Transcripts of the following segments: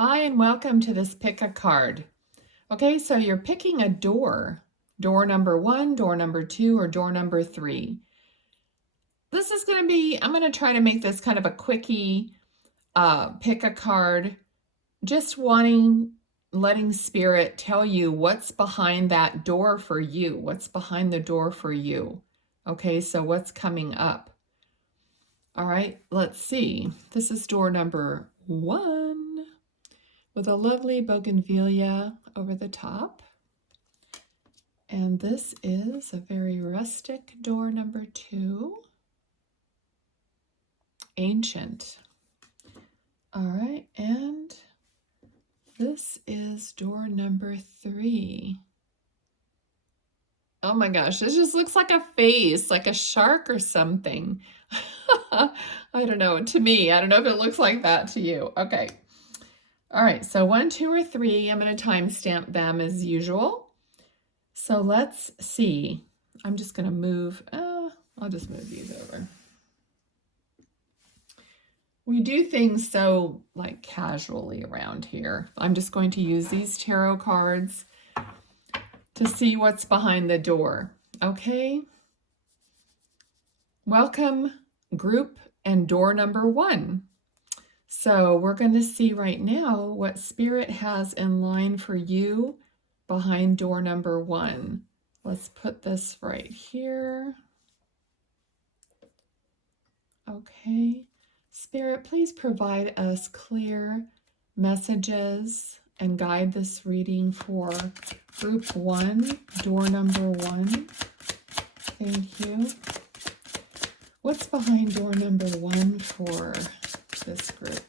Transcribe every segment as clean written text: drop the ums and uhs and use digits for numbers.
Hi, and welcome to this pick a card. Okay, so you're picking a door. Door number 1, door number 2, or door number 3. This is going to be, I'm going to try to make this kind of a quickie pick a card. Just letting Spirit tell you what's behind that door for you. What's behind the door for you. Okay, so what's coming up? All right, let's see. This is door number 1. With a lovely bougainvillea over the top. And this is a very rustic door number 2. Ancient. All right, and this is door number 3. Oh my gosh, this just looks like a face, like a shark or something. I don't know, to me. I don't know if it looks like that to you. Okay. All right, so 1, 2, or 3, I'm going to timestamp them as usual. So let's see. I'm just going to move, I'll just move these over. We do things so like casually around here. I'm just going to use these tarot cards to see what's behind the door. Okay. Welcome, group and door number 1. So we're going to see right now what Spirit has in line for you behind door number 1. Let's put this right here. Okay. Spirit, please provide us clear messages and guide this reading for group 1, door number 1. Thank you. What's behind door number 1 for this group?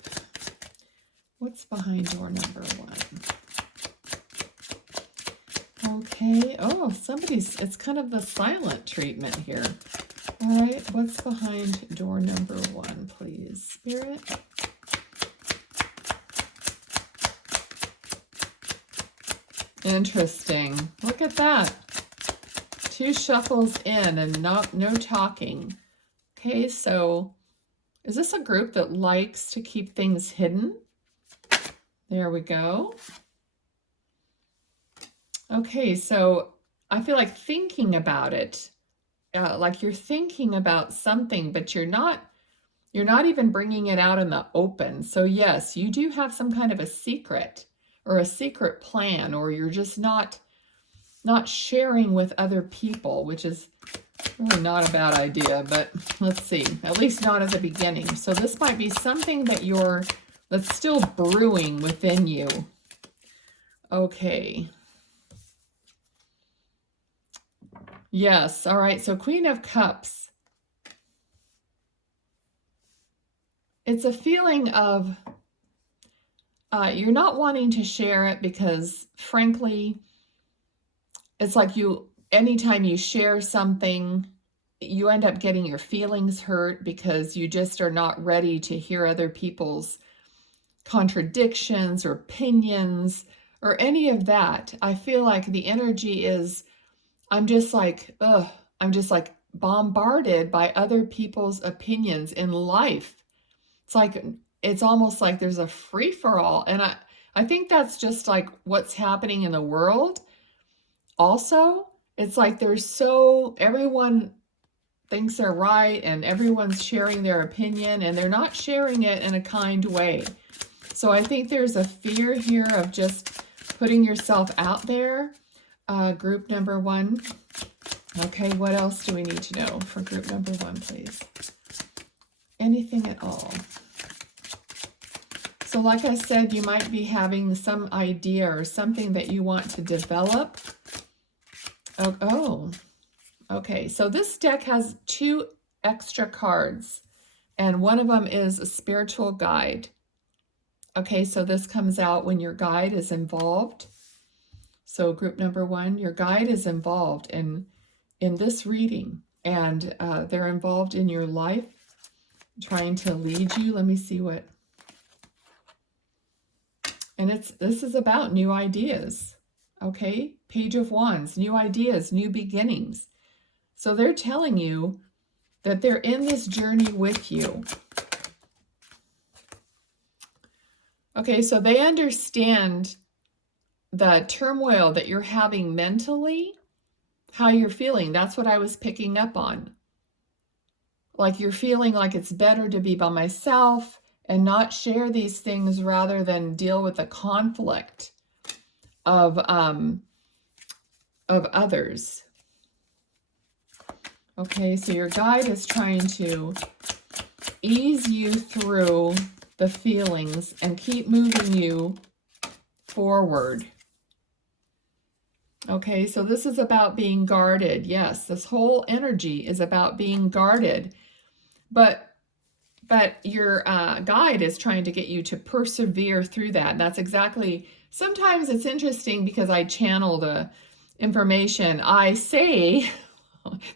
What's behind door number 1? Okay. Oh, it's kind of the silent treatment here. All right. What's behind door number 1, please, Spirit? Interesting. Look at that. 2 shuffles in and no talking. Okay, so is this a group that likes to keep things hidden? There we go. Okay, so I feel like thinking about it, like you're thinking about something, but you're not even bringing it out in the open. So yes, you do have some kind of a secret or a secret plan, or you're just not sharing with other people, which is really not a bad idea, but let's see, at least not at the beginning. So this might be something that's still brewing within you. Okay. Yes, all right, so Queen of Cups. It's a feeling of you're not wanting to share it because, frankly, it's like anytime you share something, you end up getting your feelings hurt because you just are not ready to hear other people's contradictions or opinions or any of that. I feel like the energy is, I'm just like bombarded by other people's opinions in life. It's almost like there's a free-for-all. And I think that's just like what's happening in the world. Also, it's like everyone thinks they're right and everyone's sharing their opinion and they're not sharing it in a kind way. So I think there's a fear here of just putting yourself out there. Group number 1. Okay, what else do we need to know for group number 1, please? Anything at all. So like I said, you might be having some idea or something that you want to develop. Oh, okay. So this deck has 2 extra cards, and one of them is a spiritual guide. Okay, so this comes out when your guide is involved. So group number 1, your guide is involved in this reading, and they're involved in your life, trying to lead you. Let me see what. And this is about new ideas. Okay, Page of Wands, new ideas, new beginnings. So they're telling you that they're in this journey with you. Okay, so they understand the turmoil that you're having mentally, how you're feeling. That's what I was picking up on. Like you're feeling like it's better to be by myself and not share these things rather than deal with the conflict of others. Okay, so your guide is trying to ease you through the feelings and keep moving you forward. Okay, so this is about being guarded. Yes, this whole energy is about being guarded. But your guide is trying to get you to persevere through that. And that's exactly, sometimes it's interesting because I channel the information. I say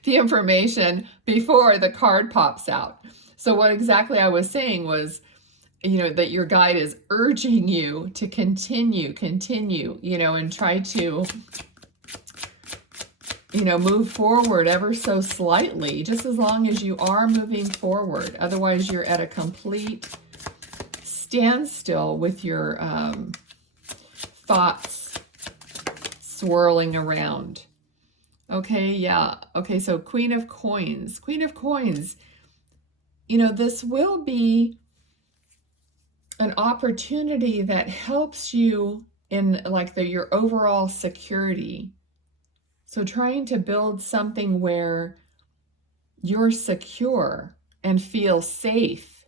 the information before the card pops out. So what exactly I was saying was, that your guide is urging you to continue, and try to, move forward ever so slightly, just as long as you are moving forward. Otherwise, you're at a complete standstill with your thoughts swirling around. Okay, yeah. Okay, so Queen of Coins. Queen of Coins, this will be an opportunity that helps you in like your overall security. So trying to build something where you're secure and feel safe,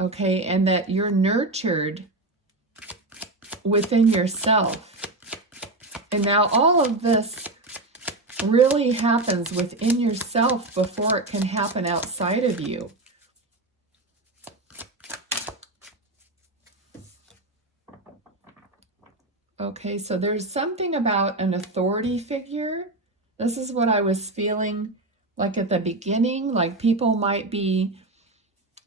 okay, and that you're nurtured within yourself. And now all of this really happens within yourself before it can happen outside of you. Okay, so there's something about an authority figure. This is what I was feeling like at the beginning, like people might be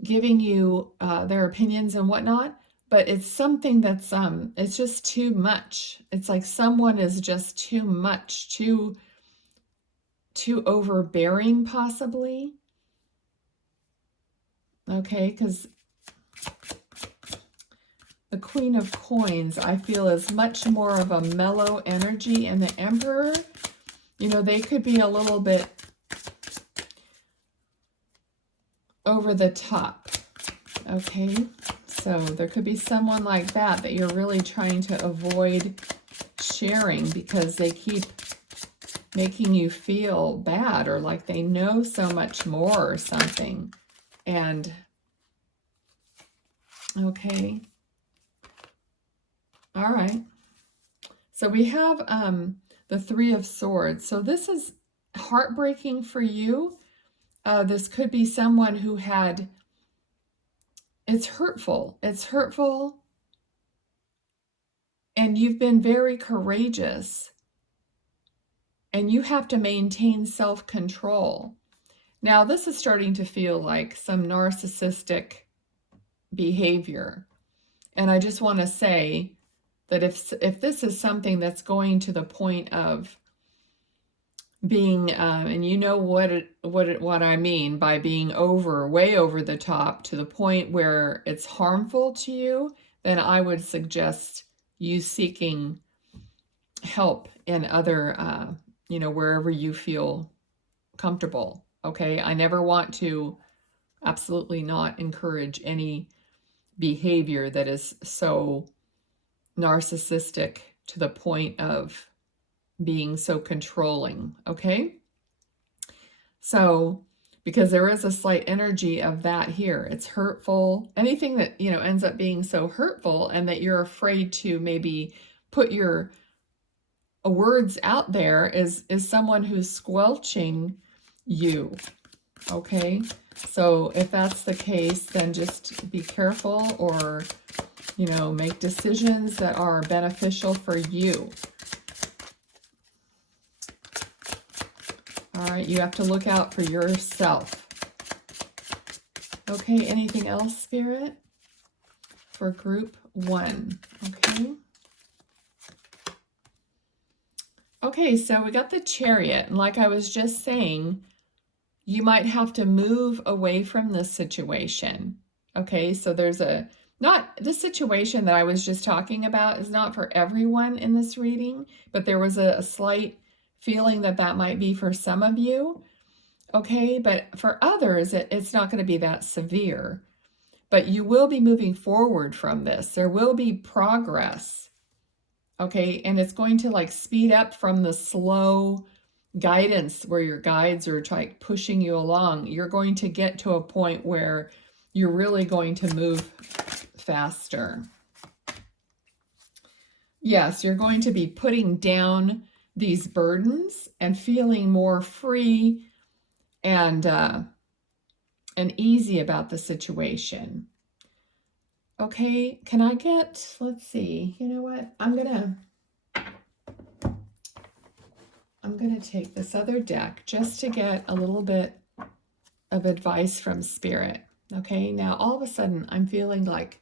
giving you their opinions and whatnot, but it's something that's, it's just too much. It's like someone is just too much, too overbearing possibly. Okay, because the Queen of Coins, I feel, is much more of a mellow energy, and the Emperor, they could be a little bit over the top. Okay, so there could be someone like that you're really trying to avoid sharing because they keep making you feel bad or like they know so much more or something. And okay. All right. So we have the Three of Swords. So this is heartbreaking for you. This could be someone who had, it's hurtful. It's hurtful. And you've been very courageous. And you have to maintain self-control. Now, this is starting to feel like some narcissistic behavior. And I just want to say that if this is something that's going to the point of being, and you know what I mean by being way over the top to the point where it's harmful to you, then I would suggest you seeking help in other, wherever you feel comfortable. Okay, I never want to absolutely not encourage any behavior that is so narcissistic to the point of being so controlling. Okay, so because there is a slight energy of that here. It's hurtful. Anything that ends up being so hurtful and that you're afraid to maybe put your words out there is someone who's squelching you. Okay, so if that's the case, then just be careful, or make decisions that are beneficial for you. All right, you have to look out for yourself. Okay, anything else, Spirit? For group 1, okay? Okay, so we got the Chariot, and like I was just saying, you might have to move away from this situation. Okay, so there's Not the situation that I was just talking about is not for everyone in this reading, but there was a slight feeling that that might be for some of you. Okay, but for others, it's not going to be that severe. But you will be moving forward from this. There will be progress. Okay, and it's going to like speed up from the slow guidance where your guides are like pushing you along. You're going to get to a point where you're really going to move faster. Yes, you're going to be putting down these burdens and feeling more free and easy about the situation. Okay, can I get, let's see, you know what? I'm gonna take this other deck just to get a little bit of advice from Spirit. Okay, now all of a sudden I'm feeling like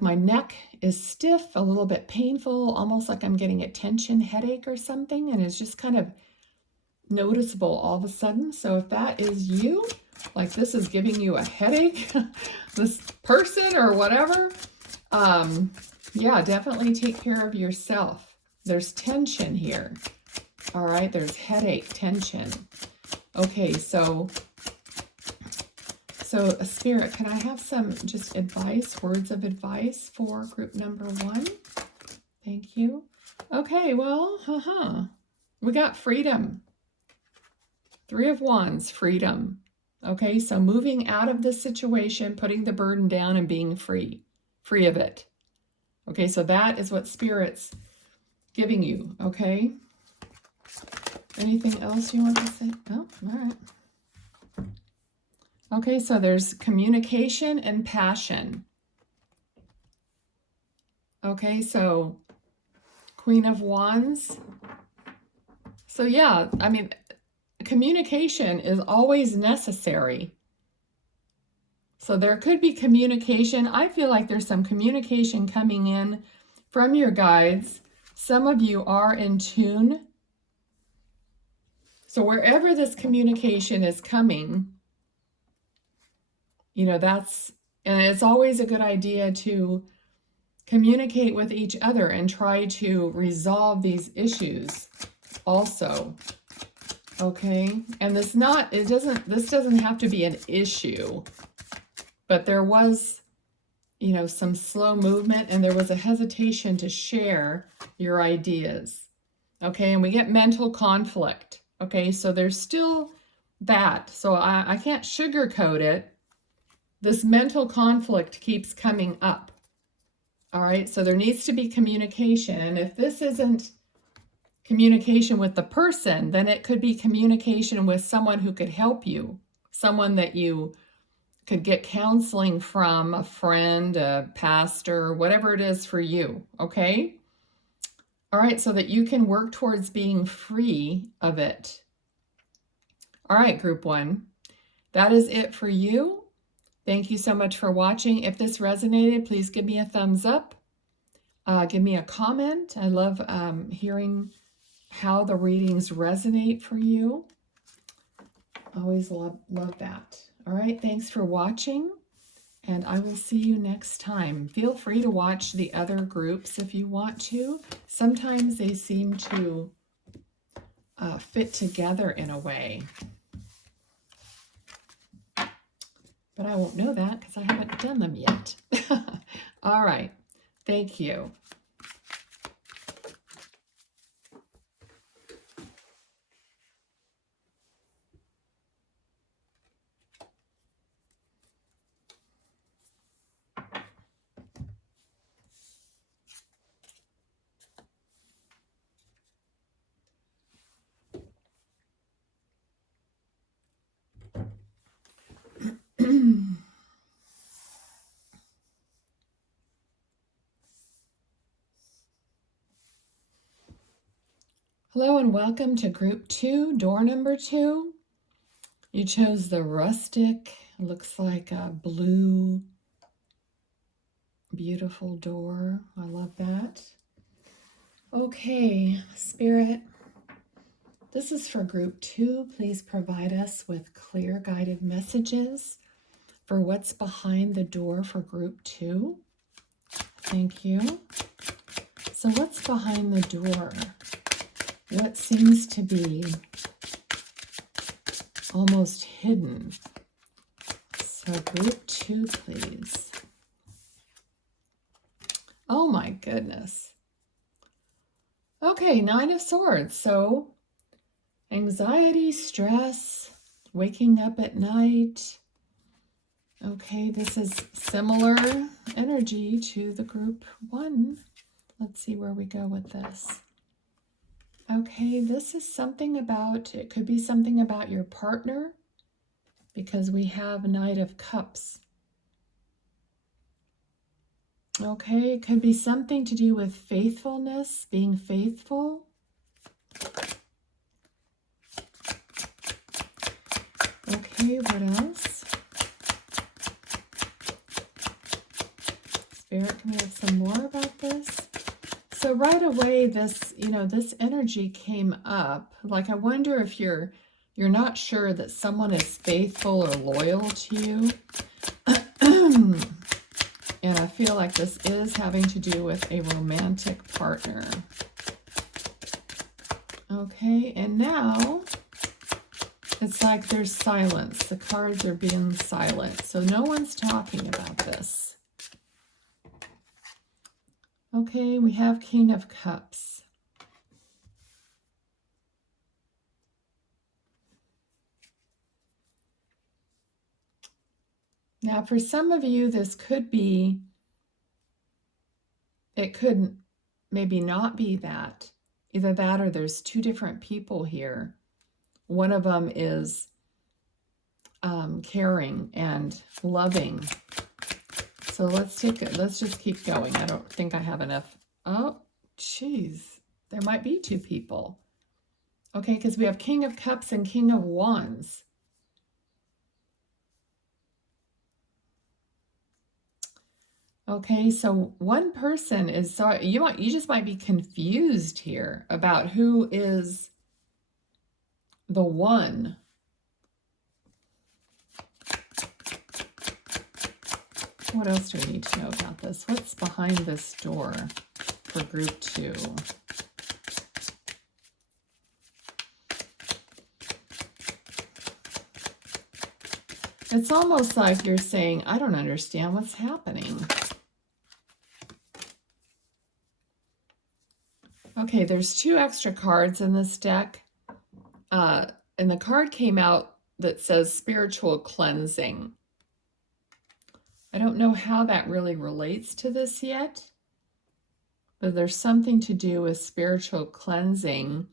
my neck is stiff, a little bit painful, almost like I'm getting a tension headache or something, and it's just kind of noticeable all of a sudden. So if that is you, like this is giving you a headache, this person or whatever, yeah, definitely take care of yourself. There's tension here. All right, there's headache, tension. Okay, so Spirit, can I have some just advice, words of advice for group number 1? Thank you. Okay, well, we got freedom. 3 of Wands, freedom. Okay, so moving out of this situation, putting the burden down and being free of it. Okay, so that is what Spirit's giving you, okay? Anything else you want to say? Oh, all right. Okay, so there's communication and passion. Okay, so Queen of Wands. So yeah, I mean, communication is always necessary. So there could be communication. I feel like there's some communication coming in from your guides. Some of you are in tune. So wherever this communication is coming, you know, and it's always a good idea to communicate with each other and try to resolve these issues also. Okay, and this doesn't have to be an issue, but there was, you know, some slow movement and there was a hesitation to share your ideas. Okay, and we get mental conflict. Okay, so there's still that. So I can't sugarcoat it. This mental conflict keeps coming up. All right, so there needs to be communication. And if this isn't communication with the person, then it could be communication with someone who could help you, someone that you could get counseling from, a friend, a pastor, whatever it is for you, okay? All right, so that you can work towards being free of it. All right, group 1, that is it for you. Thank you so much for watching. If this resonated, please give me a thumbs up. Give me a comment. I love hearing how the readings resonate for you. Always love that. All right, thanks for watching, and I will see you next time. Feel free to watch the other groups if you want to. Sometimes they seem to fit together in a way. But I won't know that because I haven't done them yet. All right. Thank you. Hello and welcome to group 2, door number 2. You chose the rustic, looks like a blue, beautiful door. I love that. Okay, Spirit, this is for group 2. Please provide us with clear guided messages for what's behind the door for group 2. Thank you. So what's behind the door? What seems to be almost hidden? So group 2, please. Oh my goodness. Okay, 9 of Swords. So anxiety, stress, waking up at night. Okay, this is similar energy to the group 1. Let's see where we go with this. Okay, this is something about, it could be something about your partner, because we have Knight of Cups. Okay, it could be something to do with faithfulness, being faithful. Okay, what else? Spirit, can we have some more about this? So right away, this, this energy came up. Like, I wonder if you're not sure that someone is faithful or loyal to you. And I feel like this is having to do with a romantic partner. Okay, and now it's like there's silence. The cards are being silent. So no one's talking about this. Okay, we have King of Cups. Now, for some of you, this could be, it could maybe not be that. Either that or there's 2 different people here. One of them is caring and loving. So let's just keep going. I don't think I have enough. Oh, geez. There might be 2 people. Okay, because we have King of Cups and King of Wands. Okay, so one person is, so you just might be confused here about who is the one. What else do we need to know about this? What's behind this door for group 2? It's almost like you're saying, I don't understand what's happening. Okay, there's 2 extra cards in this deck. And the card came out that says spiritual cleansing. I don't know how that really relates to this yet, but there's something to do with spiritual cleansing.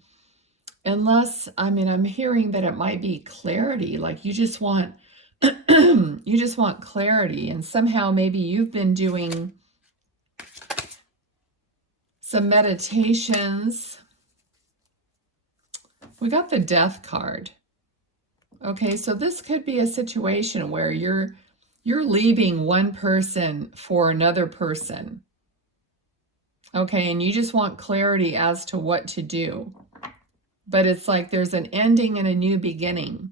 Unless, I'm hearing that it might be clarity, like you just want you just want clarity, and somehow maybe you've been doing some meditations. We got the Death card. Okay, so this could be a situation where you're leaving one person for another person. Okay, and you just want clarity as to what to do. But it's like there's an ending and a new beginning.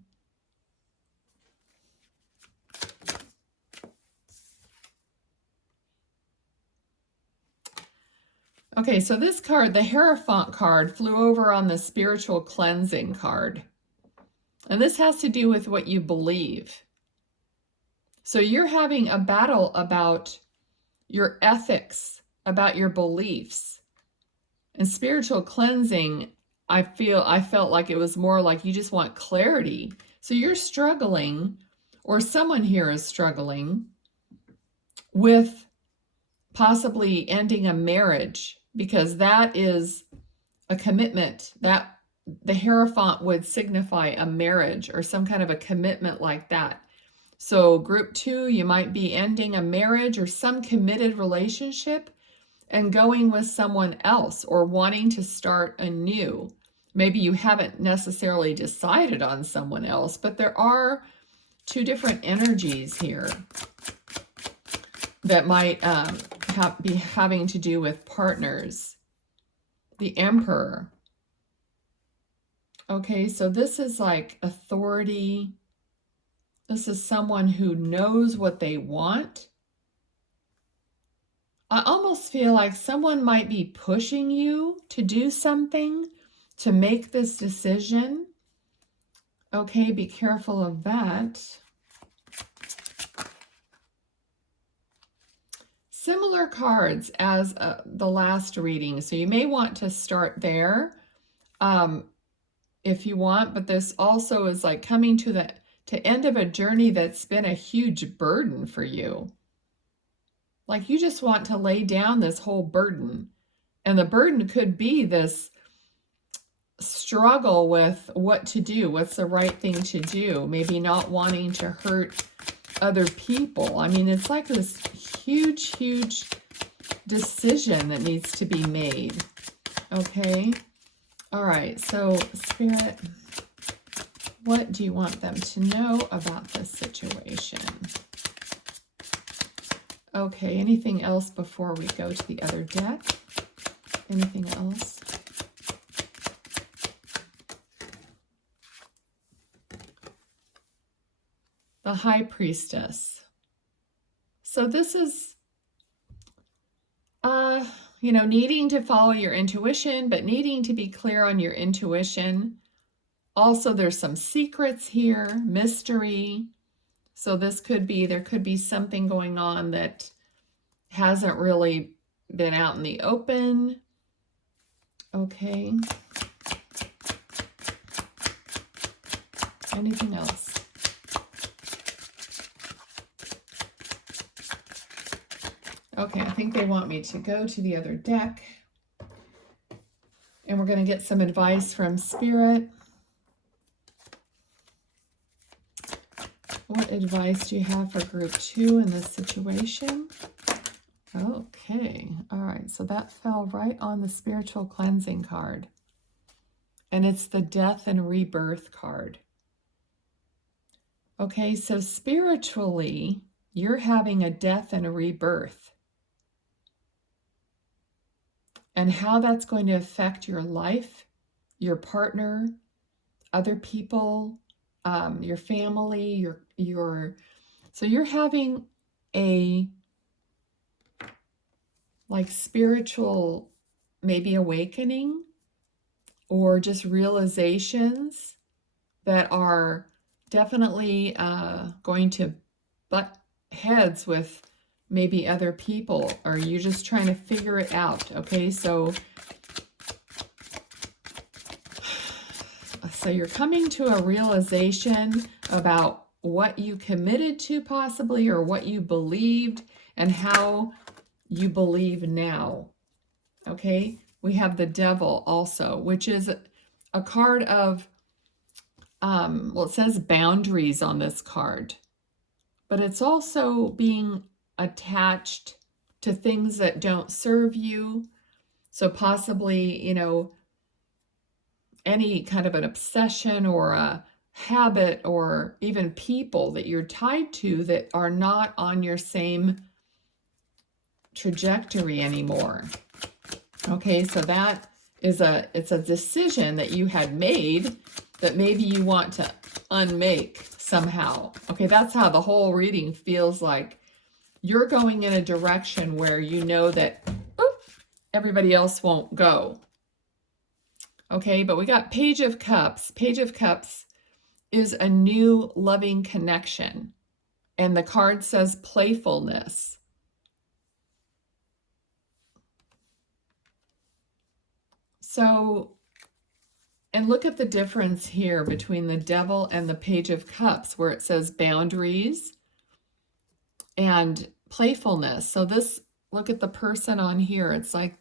Okay, so this card, the Hierophant card, flew over on the spiritual cleansing card. And this has to do with what you believe. So you're having a battle about your ethics, about your beliefs. And spiritual cleansing, I felt like it was more like you just want clarity. So you're struggling, or someone here is struggling with possibly ending a marriage, because that is a commitment. That the Hierophant would signify a marriage or some kind of a commitment like that. So group 2, you might be ending a marriage or some committed relationship and going with someone else, or wanting to start anew. Maybe you haven't necessarily decided on someone else, but there are 2 different energies here that might be having to do with partners. The Emperor. Okay, so this is like authority, This is someone who knows what they want. I almost feel like someone might be pushing you to do something, to make this decision. Okay, be careful of that. Similar cards as the last reading, so you may want to start there if you want, but this also is like coming to the end of a journey that's been a huge burden for you. Like you just want to lay down this whole burden, and the burden could be this struggle with what to do, what's the right thing to do, maybe not wanting to hurt other people. I mean, it's like this huge decision that needs to be made. Okay. All right. So Spirit, what do you want them to know about this situation? Okay. Anything else before we go to the other deck? Anything else? The High Priestess. So this is, needing to follow your intuition, but needing to be clear on your intuition. Also, there's some secrets here, mystery. So this could be, there could be something going on that hasn't really been out in the open. Okay. Anything else? Okay, I think they want me to go to the other deck. And we're going to get some advice from Spirit. What advice do you have for group 2 in this situation? Okay, all right. So that fell right on the spiritual cleansing card. And it's the death and rebirth card. Okay, so spiritually, you're having a death and a rebirth. And how that's going to affect your life, your partner, other people, your family, so you're having a like spiritual maybe awakening or just realizations that are definitely going to butt heads with maybe other people, or you're just trying to figure it out. Okay, so you're coming to a realization about what you committed to possibly, or what you believed and how you believe now. Okay, we have the Devil also, which is a card of, well, it says boundaries on this card, but it's also being attached to things that don't serve you. So possibly, any kind of an obsession or a habit or even people that you're tied to that are not on your same trajectory anymore. Okay, so that is it's a decision that you had made that maybe you want to unmake somehow. Okay, that's how the whole reading feels like. You're going in a direction where you know that everybody else won't go. Okay, but we got Page of Cups. Page of Cups is a new loving connection. And the card says playfulness. So, and look at the difference here between the Devil and the Page of Cups, where it says boundaries and playfulness. So this, look at the person on here. It's like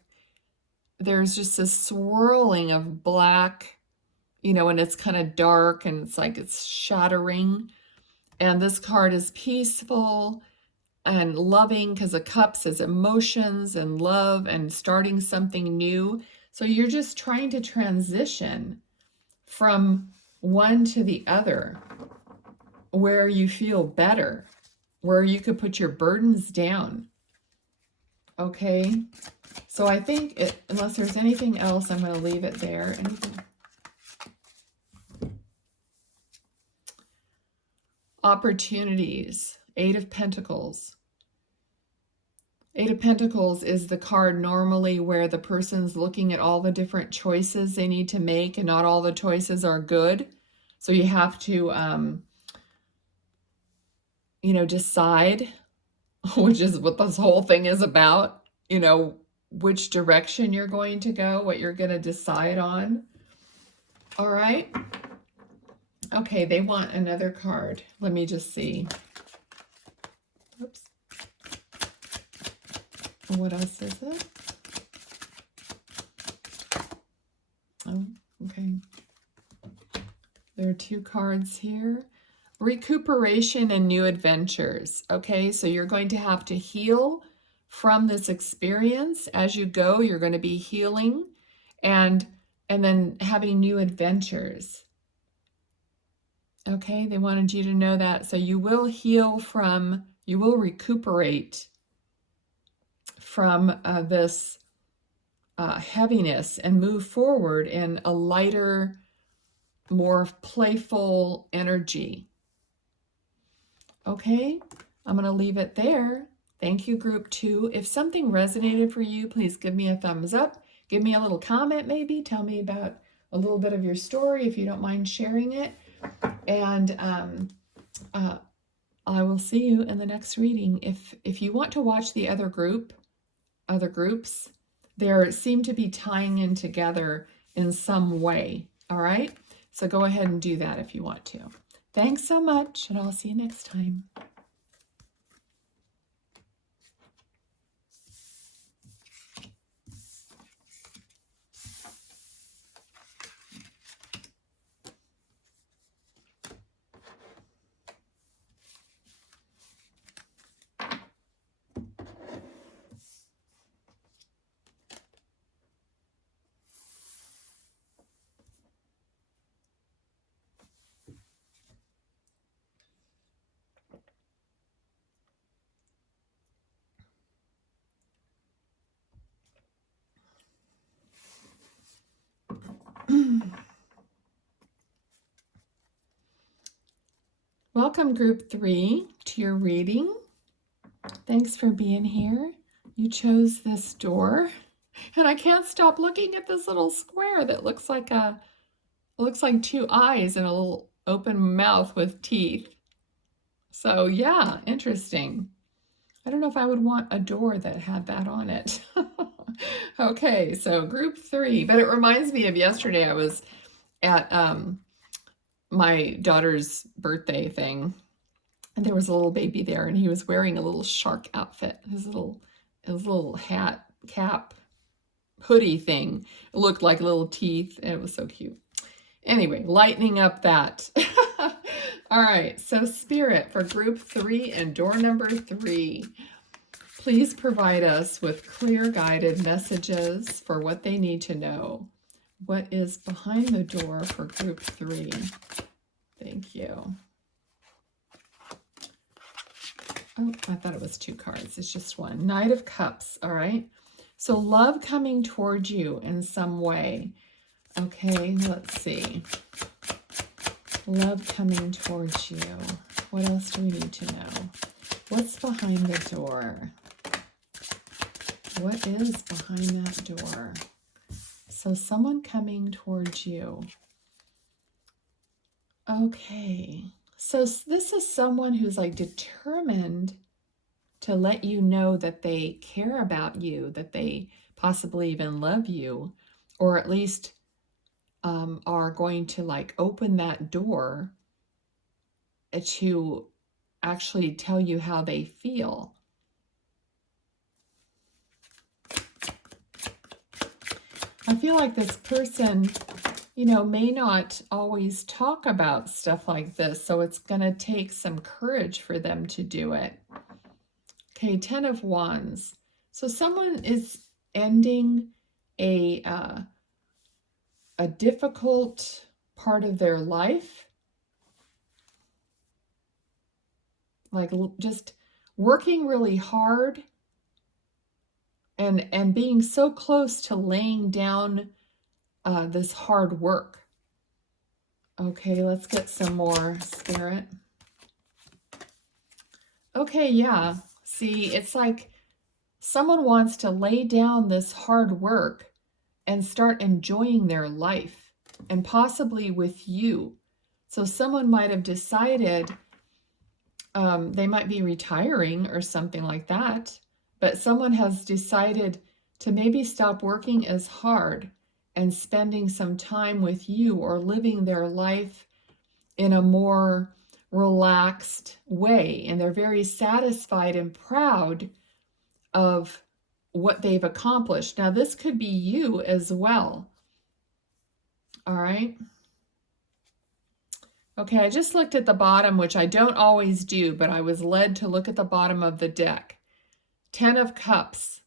there's just this swirling of black, and it's kind of dark and it's like it's shattering. And this card is peaceful and loving because the cups is emotions and love and starting something new. So you're just trying to transition from one to the other where you feel better, where you could put your burdens down. Okay, so I think unless there's anything else, I'm going to leave it there. Anything? opportunities. 8 of Pentacles. 8 of Pentacles is the card normally where the person's looking at all the different choices they need to make, and not all the choices are good. So you have to, decide, which is what this whole thing is about, which direction you're going to go, what you're going to decide on. All right. Okay, they want another card. Let me just see. Oops. What else is it? Oh, okay. There are 2 cards here. Recuperation and new adventures. Okay, so you're going to have to heal from this experience. As you go, you're going to be healing and then having new adventures. Okay, they wanted you to know that. So you will heal from, you will recuperate from this heaviness and move forward in a lighter, more playful energy. Okay, I'm going to leave it there. Thank you, group 2. If something resonated for you, please give me a thumbs up. Give me a little comment maybe. Tell me about a little bit of your story if you don't mind sharing it. And I will see you in the next reading. If you want to watch the other groups, they seem to be tying in together in some way. All right, so go ahead and do that if you want to. Thanks so much, and I'll see you next time. Welcome, group 3, to your reading. Thanks for being here. You chose this door, and I can't stop looking at this little square that looks like 2 eyes and a little open mouth with teeth. So yeah, interesting. I don't know if I would want a door that had that on it. Okay, so group 3, but it reminds me of yesterday. I was at my daughter's birthday thing, and there was a little baby there, and he was wearing a little shark outfit. His little hat, cap, hoodie thing. It looked like little teeth, and it was so cute. Anyway, lightening up that. All right, so Spirit for group 3 and door number 3. Please provide us with clear guided messages for what they need to know. What is behind the door for group 3? Thank you. Oh, I thought it was 2 cards. It's just 1. Knight of Cups, all right? So love coming towards you in some way. Okay, let's see. Love coming towards you. What else do we need to know? What's behind the door? What is behind that door? So someone coming towards you. Okay. So this is someone who's like determined to let you know that they care about you, that they possibly even love you, or at least are going to like open that door to actually tell you how they feel. I feel like this person, may not always talk about stuff like this, so it's going to take some courage for them to do it. Okay, 10 of Wands. So someone is ending a difficult part of their life, like just working really hard and being so close to laying down this hard work. Okay, let's get some more, Spirit. Okay, yeah. See, it's like someone wants to lay down this hard work and start enjoying their life, and possibly with you. So someone might have decided they might be retiring or something like that, but someone has decided to maybe stop working as hard and spending some time with you, or living their life in a more relaxed way. And they're very satisfied and proud of what they've accomplished. Now, this could be you as well. All right. Okay, I just looked at the bottom, which I don't always do, but I was led to look at the bottom of the deck. 10 of Cups.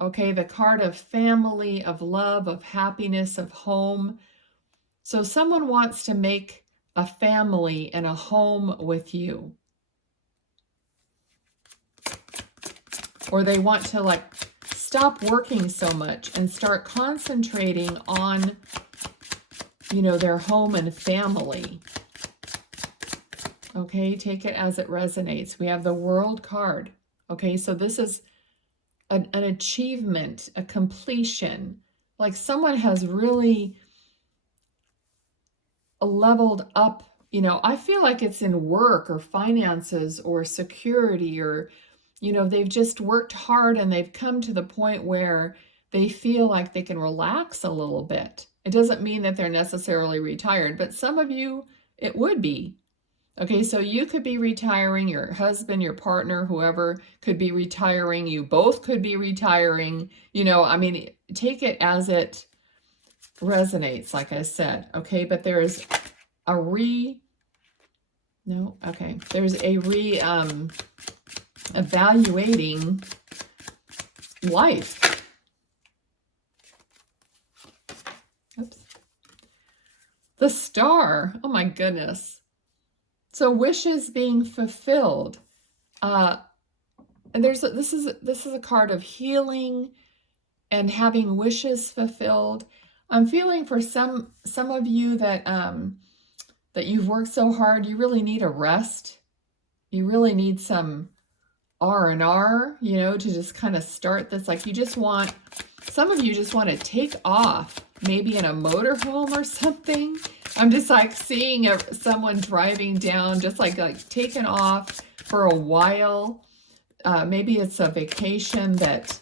Okay, the card of family, of love, of happiness, of home. So someone wants to make a family and a home with you. Or they want to like stop working so much and start concentrating on, their home and family. Okay, take it as it resonates. We have the World card. Okay, so this is an achievement, a completion. Like someone has really leveled up. I feel like it's in work or finances or security, or, they've just worked hard and they've come to the point where they feel like they can relax a little bit. It doesn't mean that they're necessarily retired, but some of you, it would be. Okay, so you could be retiring, your husband, your partner, whoever could be retiring, you both could be retiring, take it as it resonates, like I said, okay? But there's a evaluating life. Oops. The Star, oh my goodness. So wishes being fulfilled. And this is a card of healing and having wishes fulfilled. I'm feeling for some of you that that you've worked so hard, you really need a rest. You really need some R&R, to just kind of start this. Like some of you just want to take off, maybe in a motorhome or something. I'm just like seeing someone driving down, just like taking off for a while. Maybe it's a vacation that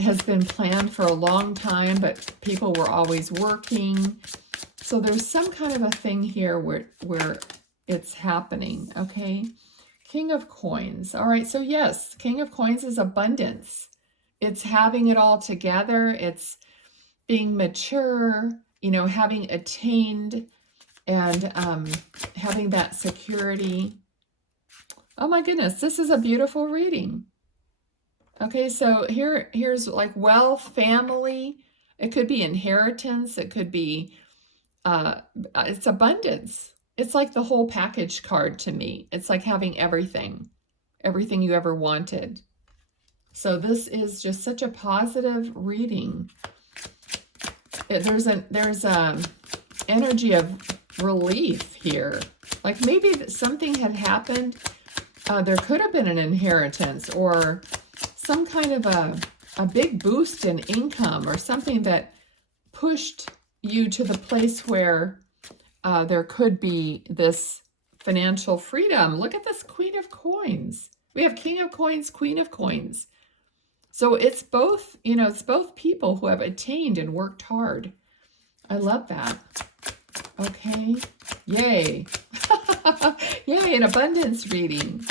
has been planned for a long time, but people were always working. So there's some kind of a thing here where it's happening, okay? King of Coins. All right, so yes, King of Coins is abundance. It's having it all together. It's being mature, having attained, and having that security. Oh my goodness, this is a beautiful reading. Okay, so here's like wealth, family. It could be inheritance. It could be, it's abundance. It's like the whole package card to me. It's like having everything you ever wanted. So this is just such a positive reading. There's a energy of relief here. Like maybe something had happened. There could have been an inheritance or some kind of a big boost in income, or something that pushed you to the place where there could be this financial freedom. Look at this Queen of Coins. We have King of Coins, Queen of Coins. So it's both, it's both people who have attained and worked hard. I love that. Okay. Yay. Yay, an abundance reading.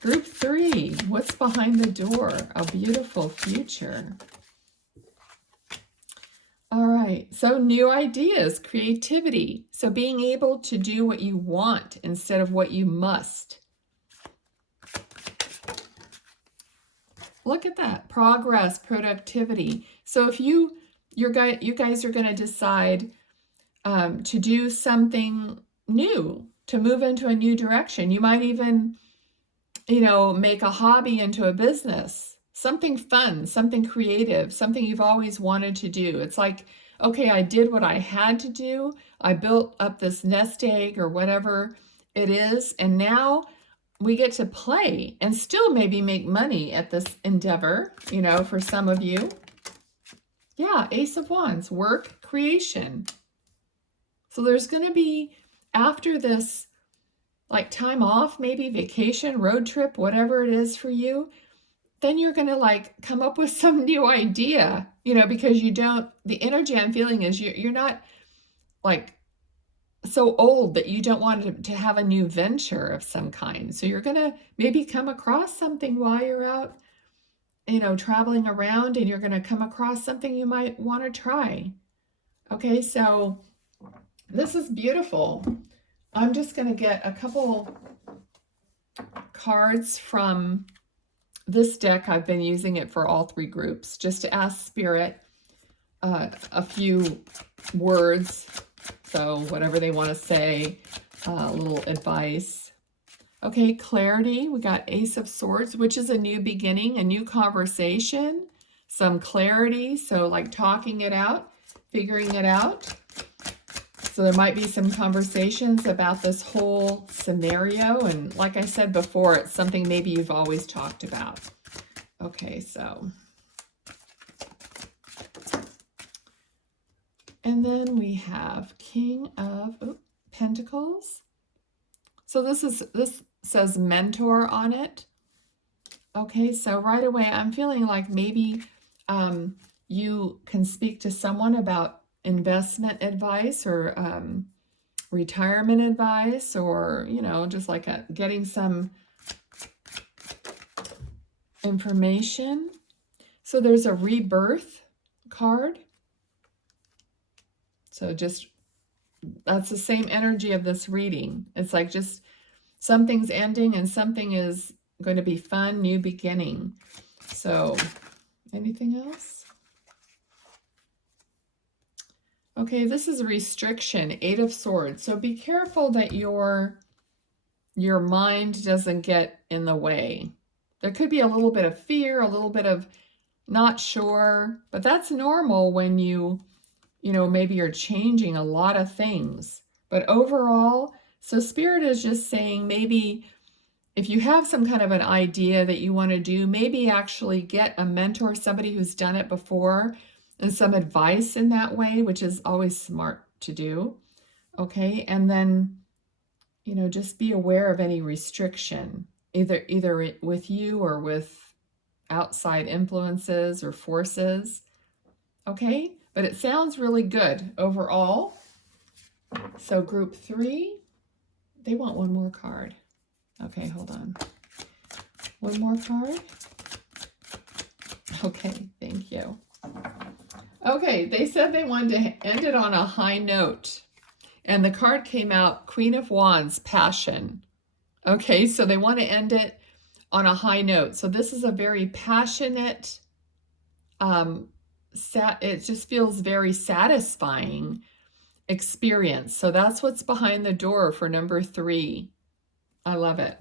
Group 3, what's behind the door? A beautiful future. All right, so new ideas, creativity. So being able to do what you want instead of what you must. Look at that, progress, productivity. So if you guys are going to decide to do something new, to move into a new direction. You might even, make a hobby into a business, something fun, something creative, something you've always wanted to do. It's like, okay, I did what I had to do. I built up this nest egg or whatever it is. And now we get to play and still maybe make money at this endeavor, you know, for some of you. Yeah, Ace of Wands, work, creation. So there's going to be, after this, like time off, maybe vacation, road trip, whatever it is for you, then you're going to like come up with some new idea, you know, because you don't, the energy I'm feeling is you're not like so old that you don't want to have a new venture of some kind. So you're going to maybe come across something while you're out, you know, traveling around, and you're going to come across something you might want to try. Okay, so this is beautiful. I'm just going to get a couple cards from this deck. I've been using it for all three groups just to ask Spirit a few words. So whatever they want to say, a little advice. Okay, clarity. We got Ace of Swords, which is a new beginning, a new conversation, some clarity. So like talking it out, figuring it out. So there might be some conversations about this whole scenario. And like I said before, it's something maybe you've always talked about. Okay, so. And then we have King of Pentacles. So this says mentor on it. Okay, so right away I'm feeling like maybe you can speak to someone about investment advice or retirement advice, or, you know, just like getting some information. So there's a rebirth card. So just, that's the same energy of this reading. It's like just something's ending and something is going to be fun, new beginning. So anything else? Okay, this is a restriction, Eight of Swords. So be careful that your mind doesn't get in the way. There could be a little bit of fear, a little bit of not sure, but that's normal when you know, maybe you're changing a lot of things. But overall, so Spirit is just saying maybe if you have some kind of an idea that you want to do, maybe actually get a mentor, somebody who's done it before, and some advice in that way, which is always smart to do. Okay, and then, you know, just be aware of any restriction, either with you or with outside influences or forces. Okay, but it sounds really good overall. So group 3, they want one more card. Okay, hold on. One more card. Okay, thank you. Okay, they said they wanted to end it on a high note. And the card came out, Queen of Wands, Passion. Okay, so they want to end it on a high note. So this is a very passionate, it just feels very satisfying experience. So that's what's behind the door for number 3. I love it.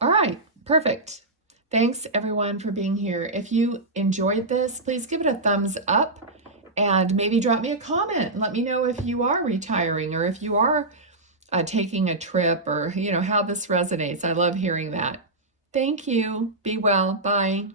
All right, perfect. Thanks everyone for being here. If you enjoyed this, please give it a thumbs up and maybe drop me a comment and let me know if you are retiring or if you are taking a trip, or, you know, how this resonates. I love hearing that. Thank you. Be well. Bye.